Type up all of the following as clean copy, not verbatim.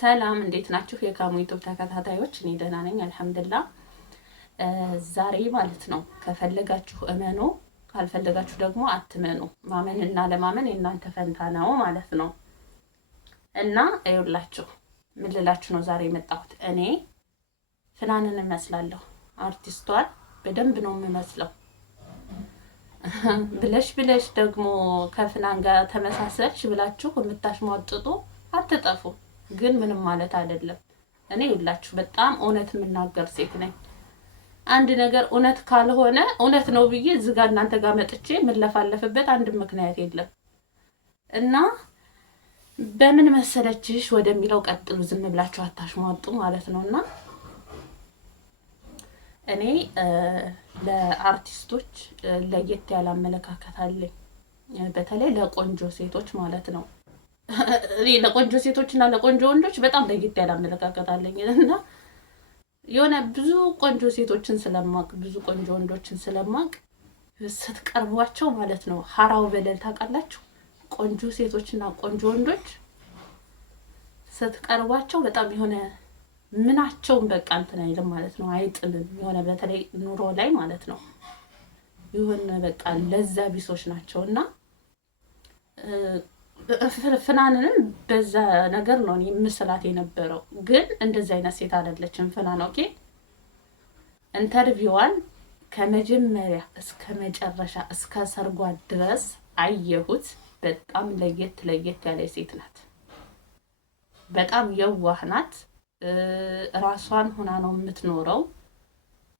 ሰላም እንዴት ናችሁ? የካሙ ዩቲዩብ ተከታታዮች፣ እኔ ደህና ነኝ አልሐምዱሊላህ። ዛሬ ማለት ነው ከፈለጋችሁ እመኑ፣ ካልፈለጋችሁ ደግሞ አትመኑ። ማመንና ለማመን የእናንተ ፈንታ ነው ማለት ነው። እና ይኸውላችሁ ምን ልላችሁ ነው ዛሬ የመጣሁት። እኔ ፍናንን እመስላለሁ፣ አርቲስቷን በደንብ ነው የምመስለው። ብለሽ ደግሞ ከፍናን ጋር ተመሳሰልሽ ብላችሁ የምታሽሟጥጡ አትጠፉ። ግን ምንም ማለት አይደለም። እኔ ይኸውላችሁ በጣም እውነት የምናገር ሴት ነኝ። አንድ ነገር እውነት ካልሆነ እውነት ነው ብዬ እዚህ ጋር እናንተ ጋር መጥቼ የምለፋለፍበት አንድ ምክንያት የለም። እና በምን መሰለችሽ ወደሚለው ቀጥሉ፣ ዝም ብላችሁ አታሽሟጡ ማለት ነው። እና እኔ ለአርቲስቶች ለየት ያለ አመለካከት አለኝ፣ በተለይ ለቆንጆ ሴቶች ማለት ነው። እኔ ለቆንጆ ሴቶች እና ለቆንጆ ወንዶች በጣም ለየት ያለ አመለካከት አለኝ እና የሆነ ብዙ ቆንጆ ሴቶችን ስለማቅ ብዙ ቆንጆ ወንዶችን ስለማቅ ስትቀርቧቸው ማለት ነው ሀራው በደል ታውቃላችሁ። ቆንጆ ሴቶችና ቆንጆ ወንዶች ስትቀርቧቸው በጣም የሆነ ምናቸውን በቃ እንትን አይልም ማለት ነው፣ አይጥልም። የሆነ በተለይ ኑሮ ላይ ማለት ነው የሆነ በቃ ለዛ ቢሶች ናቸው እና ፍናንንም በዛ ነገር ነው እኔ ምስላት የነበረው። ግን እንደዚህ አይነት ሴት አይደለችም ፍናን። ኦኬ ኢንተርቪዋን ከመጀመሪያ እስከ መጨረሻ እስከ ሰርጓ ድረስ አየሁት። በጣም ለየት ያለ ሴት ናት። በጣም የዋህ ናት። ራሷን ሆና ነው የምትኖረው።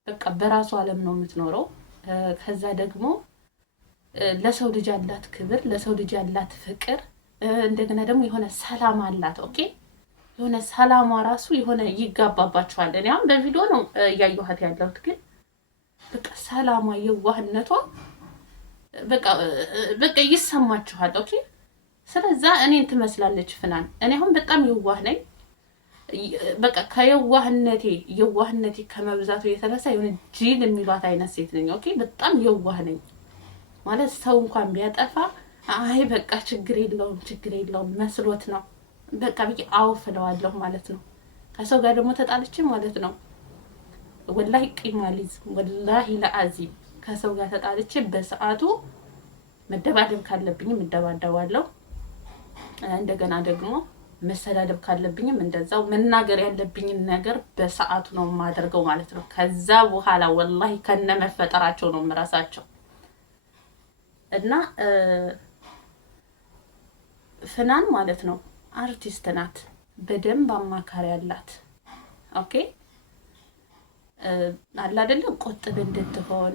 በቃ በራሷ ዓለም ነው የምትኖረው። ከዛ ደግሞ ለሰው ልጅ ያላት ክብር፣ ለሰው ልጅ ያላት ፍቅር፣ እንደገና ደግሞ የሆነ ሰላም አላት። ኦኬ የሆነ ሰላሟ ራሱ የሆነ ይጋባባችኋል። እኔ አሁን በቪዲዮ ነው እያየኋት ያለሁት፣ ግን በቃ ሰላሟ፣ የዋህነቷ በቃ ይሰማችኋል። ኦኬ ስለዛ እኔን ትመስላለች ፍናን። እኔ አሁን በጣም የዋህ ነኝ። በቃ የዋህነቴ ከመብዛቱ የተነሳ የሆነ ጂል የሚሏት አይነት ሴት ነኝ። ኦኬ በጣም የዋህ ነኝ ማለት ሰው እንኳን ቢያጠፋ አይ በቃ ችግር የለውም መስሎት ነው በቃ ብዬ አውፍለዋለሁ ማለት ነው። ከሰው ጋር ደግሞ ተጣልቼ ማለት ነው ወላሂ ቂማሊዝ ወላሂ ለአዚም ከሰው ጋር ተጣልቼ በሰዓቱ መደባደብ ካለብኝም እደባደባለሁ። እንደገና ደግሞ መሰዳደብ ካለብኝም እንደዛው መናገር ያለብኝን ነገር በሰዓቱ ነው የማደርገው ማለት ነው። ከዛ በኋላ ወላሂ ከነመፈጠራቸው ነው የምረሳቸው። እና ፍናን ማለት ነው አርቲስት ናት። በደንብ አማካሪ አላት። ኦኬ አላ አይደለም ቆጥብ እንድትሆን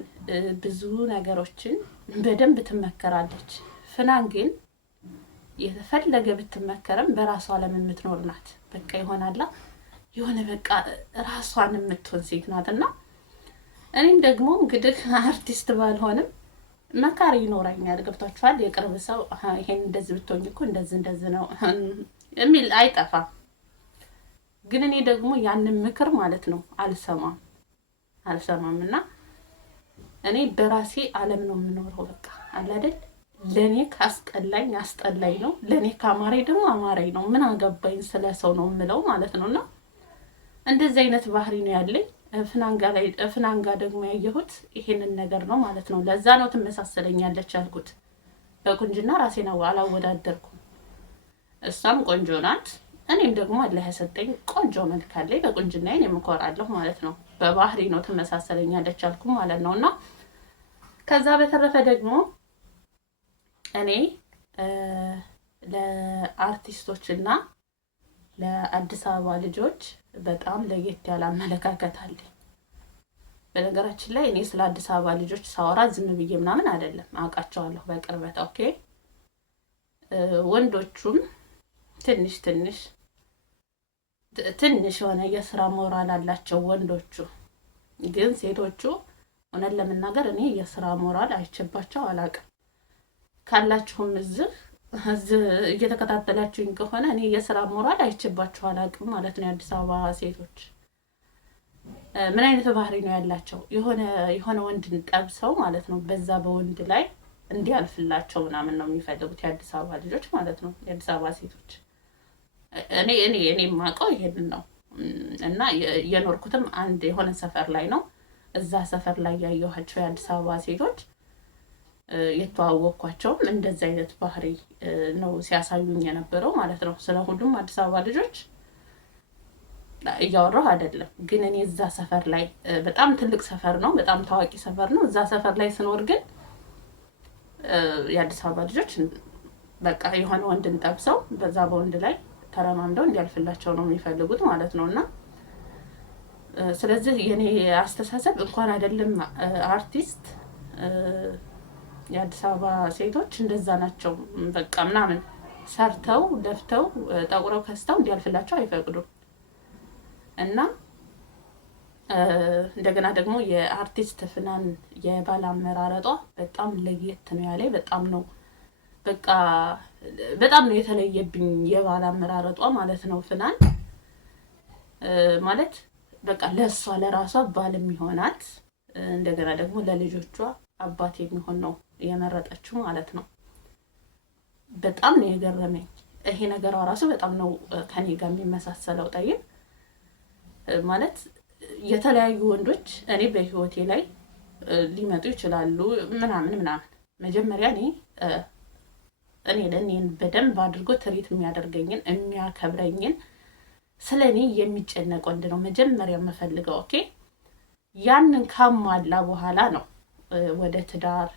ብዙ ነገሮችን በደንብ ትመከራለች። ፍናን ግን የተፈለገ ብትመከረም በራሷ ዓለም የምትኖር ናት። በቃ ይሆናላ የሆነ በቃ ራሷን የምትሆን ሴት ናት። እና እኔም ደግሞ እንግዲህ አርቲስት ባልሆንም መካሪ ይኖረኛል። ገብቷችኋል? የቅርብ ሰው ይሄን እንደዚህ ብትሆኝ እኮ እንደዚህ ነው የሚል አይጠፋም። ግን እኔ ደግሞ ያንን ምክር ማለት ነው አልሰማም። እና እኔ በራሴ ዓለም ነው የምኖረው። በቃ አለ አይደል? ለኔ ካስጠላኝ አስጠላኝ ነው፣ ለኔ ካማረኝ ደግሞ አማረኝ ነው። ምን አገባኝ ስለ ሰው ነው የምለው ማለት ነው። እና እንደዚህ አይነት ባህሪ ነው ያለኝ። ፍናን ጋር ደግሞ ያየሁት ይሄንን ነገር ነው ማለት ነው። ለዛ ነው ትመሳሰለኛለች ያልኩት። በቁንጅና ራሴን አላወዳደርኩም። እሷም ቆንጆ ናት፣ እኔም ደግሞ አላህ የሰጠኝ ቆንጆ መልክ አለኝ። በቁንጅና እኔም እኮራለሁ ማለት ነው። በባህሪ ነው ትመሳሰለኛለች ያልኩ ማለት ነው። እና ከዛ በተረፈ ደግሞ እኔ ለአርቲስቶችና ለአዲስ አበባ ልጆች በጣም ለየት ያለ አመለካከት አለኝ። በነገራችን ላይ እኔ ስለ አዲስ አበባ ልጆች ሳወራ ዝም ብዬ ምናምን አይደለም፣ አውቃቸዋለሁ በቅርበት። ኦኬ ወንዶቹም ትንሽ የሆነ የስራ ሞራል አላቸው ወንዶቹ። ግን ሴቶቹ እውነት ለመናገር እኔ የስራ ሞራል አይቼባቸው አላውቅም። ካላችሁም እዚህ እየተከታተላችሁኝ ከሆነ እኔ የስራ ሞራል አይቼባችሁ አላውቅም ማለት ነው። የአዲስ አበባ ሴቶች ምን አይነት ባህሪ ነው ያላቸው? የሆነ ወንድን ጠብሰው ማለት ነው በዛ በወንድ ላይ እንዲያልፍላቸው ምናምን ነው የሚፈልጉት የአዲስ አበባ ልጆች ማለት ነው፣ የአዲስ አበባ ሴቶች። እኔ የማውቀው ይሄንን ነው። እና የኖርኩትም አንድ የሆነ ሰፈር ላይ ነው። እዛ ሰፈር ላይ ያየኋቸው የአዲስ አበባ ሴቶች የተዋወቅኳቸውም እንደዚህ አይነት ባህሪ ነው ሲያሳዩኝ የነበረው ማለት ነው። ስለ ሁሉም አዲስ አበባ ልጆች እያወራሁ አይደለም፣ ግን እኔ እዛ ሰፈር ላይ በጣም ትልቅ ሰፈር ነው፣ በጣም ታዋቂ ሰፈር ነው። እዛ ሰፈር ላይ ስኖር ግን የአዲስ አበባ ልጆች በቃ የሆነ ወንድን ጠብሰው በዛ በወንድ ላይ ተረማምደው እንዲያልፍላቸው ነው የሚፈልጉት ማለት ነው። እና ስለዚህ የኔ አስተሳሰብ እንኳን አይደለም አርቲስት የአዲስ አበባ ሴቶች እንደዛ ናቸው። በቃ ምናምን ሰርተው ለፍተው ጠቁረው ከስተው እንዲያልፍላቸው አይፈቅዱም። እና እንደገና ደግሞ የአርቲስት ፍናን የባል አመራረጧ በጣም ለየት ነው ያለኝ። በጣም ነው የተለየብኝ የባል አመራረጧ ማለት ነው። ፍናን ማለት በቃ ለእሷ ለራሷ ባል የሚሆናት እንደገና ደግሞ ለልጆቿ አባት የሚሆን ነው የመረጠችው ማለት ነው። በጣም ነው የገረመኝ ይሄ ነገሯ ራሱ በጣም ነው ከኔ ጋር የሚመሳሰለው። ጠይቅ ማለት የተለያዩ ወንዶች እኔ በህይወቴ ላይ ሊመጡ ይችላሉ ምናምን መጀመሪያ እኔን በደንብ አድርጎ ትሪት የሚያደርገኝን የሚያከብረኝን ስለ እኔ የሚጨነቅ ወንድ ነው መጀመሪያ የምፈልገው። ኦኬ ያንን ካሟላ በኋላ ነው ወደ ትዳር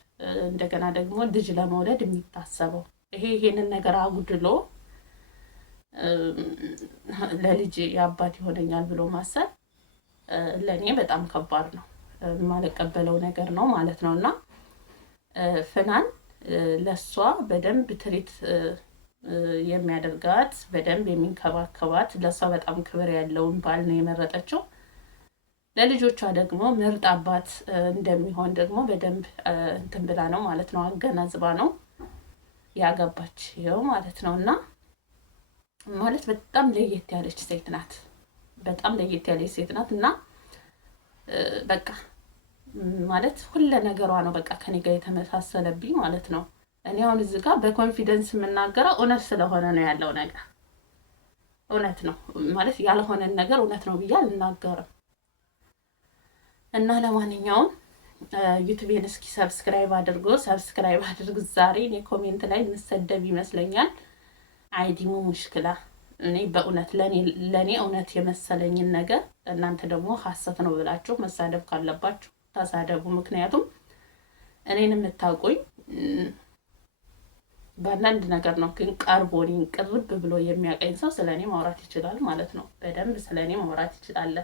እንደገና ደግሞ ልጅ ለመውለድ የሚታሰበው። ይሄንን ነገር አጉድሎ ለልጅ የአባት ይሆነኛል ብሎ ማሰብ ለእኔ በጣም ከባድ ነው፣ የማልቀበለው ነገር ነው ማለት ነው። እና ፍናን ለሷ በደንብ ትሪት የሚያደርጋት በደንብ የሚንከባከባት ለሷ በጣም ክብር ያለውን ባል ነው የመረጠችው። ለልጆቿ ደግሞ ምርጥ አባት እንደሚሆን ደግሞ በደንብ እንትን ብላ ነው ማለት ነው፣ አገናዝባ ነው ያገባችው ማለት ነው። እና ማለት በጣም ለየት ያለች ሴት ናት፣ በጣም ለየት ያለች ሴት ናት። እና በቃ ማለት ሁሉ ነገሯ ነው በቃ ከኔ ጋር የተመሳሰለብኝ ማለት ነው። እኔ አሁን እዚህ ጋር በኮንፊደንስ የምናገረው እውነት ስለሆነ ነው ያለው ነገር እውነት ነው ማለት ያልሆነን ነገር እውነት ነው ብዬ አልናገርም። እና ለማንኛውም ዩቲዩብን እስኪ ሰብስክራይብ አድርጉ። ዛሬ እኔ ኮሜንት ላይ እንሰደብ ይመስለኛል አይዲሙ ሙሽክላ። እኔ በእውነት ለኔ እውነት የመሰለኝን ነገር እናንተ ደግሞ ሐሰት ነው ብላችሁ መሳደብ ካለባችሁ ታሳደቡ። ምክንያቱም እኔን የምታውቁኝ በአንዳንድ ነገር ነው፣ ግን ቀርቦ እኔን ቅርብ ብሎ የሚያቀኝ ሰው ስለኔ ማውራት ይችላል ማለት ነው። በደንብ ስለኔ ማውራት ይችላል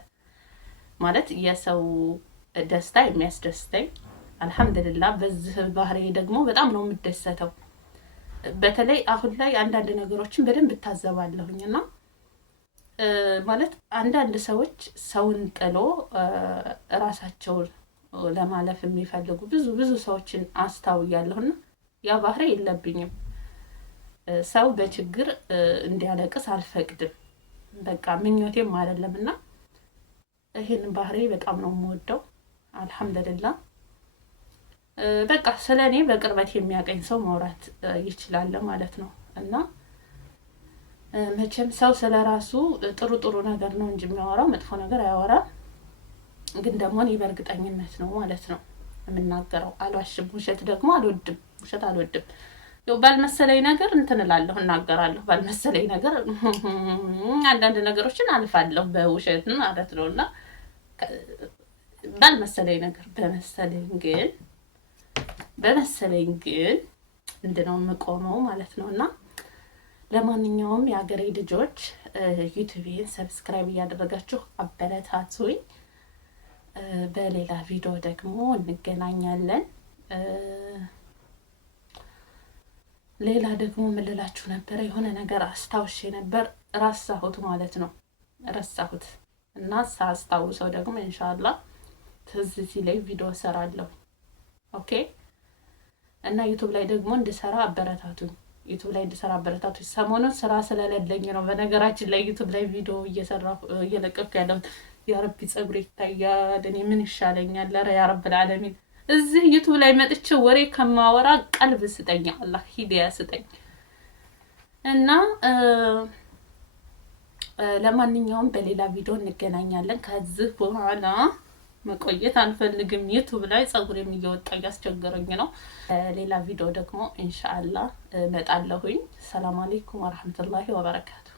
ማለት የሰው ደስታ የሚያስደስተኝ አልሐምዱሊላህ። በዚህ ባህሪ ደግሞ በጣም ነው የምደሰተው። በተለይ አሁን ላይ አንዳንድ ነገሮችን በደንብ እታዘባለሁኝና ማለት አንዳንድ ሰዎች ሰውን ጥሎ ራሳቸውን ለማለፍ የሚፈልጉ ብዙ ሰዎችን አስታውያለሁና ያ ባህሪ የለብኝም። ሰው በችግር እንዲያለቅስ አልፈቅድም። በቃ ምኞቴም አይደለምና ይሄንን ባህሪ በጣም ነው የምወደው አልሐምዱሊላህ። በቃ ስለኔ በቅርበት የሚያቀኝ ሰው ማውራት ይችላል ማለት ነው። እና መቼም ሰው ስለራሱ ጥሩ ነገር ነው እንጂ የሚያወራው መጥፎ ነገር አያወራም። ግን ደግሞ እኔ በእርግጠኝነት ነው ማለት ነው የምናገረው፣ አልዋሽም። ውሸት ደግሞ አልወድም፣ ውሸት አልወድም። ያው ባልመሰለኝ ነገር እንትን እላለሁ እናገራለሁ፣ ባልመሰለኝ ነገር አንዳንድ ነገሮችን አልፋለሁ በውሸት ማለት ነው። እና ባልመሰለኝ ነገር በመሰለኝ ግን ምንድነው የምቆመው ማለት ነው። እና ለማንኛውም የሀገሬ ልጆች ዩቲዩብን ሰብስክራይብ እያደረጋችሁ አበረታቱኝ። በሌላ ቪዲዮ ደግሞ እንገናኛለን። ሌላ ደግሞ ምልላችሁ ነበር፣ የሆነ ነገር አስታውሼ ነበር ረሳሁት ማለት ነው። ረሳሁት እና ሳስታውሰው ደግሞ ኢንሻአላህ ትዝ ሲለኝ ቪዲዮ እሰራለሁ። ኦኬ። እና ዩቲዩብ ላይ ደግሞ እንድሰራ አበረታቱኝ። ሰሞኑን ስራ ስለሌለኝ ነው በነገራችን ላይ ዩቲዩብ ላይ ቪዲዮ እየለቀኩ ያለው። ያ ረቢ ፀጉሬ ይታያል፣ እኔ ምን ይሻለኛል? ኧረ ያ ረብል ዓለሚን እዚህ ዩቲዩብ ላይ መጥቼ ወሬ ከማወራ ቀልብ ስጠኝ፣ አላህ ሂዳያ ስጠኝ። እና ለማንኛውም በሌላ ቪዲዮ እንገናኛለን። ከዚህ በኋላ መቆየት አንፈልግም። ዩቲዩብ ላይ ጸጉሬም እየወጣ እያስቸገረኝ ነው። ሌላ ቪዲዮ ደግሞ ኢንሻአላህ እመጣለሁኝ። ሰላም አለይኩም ወራህመቱላሂ ወበረካቱ።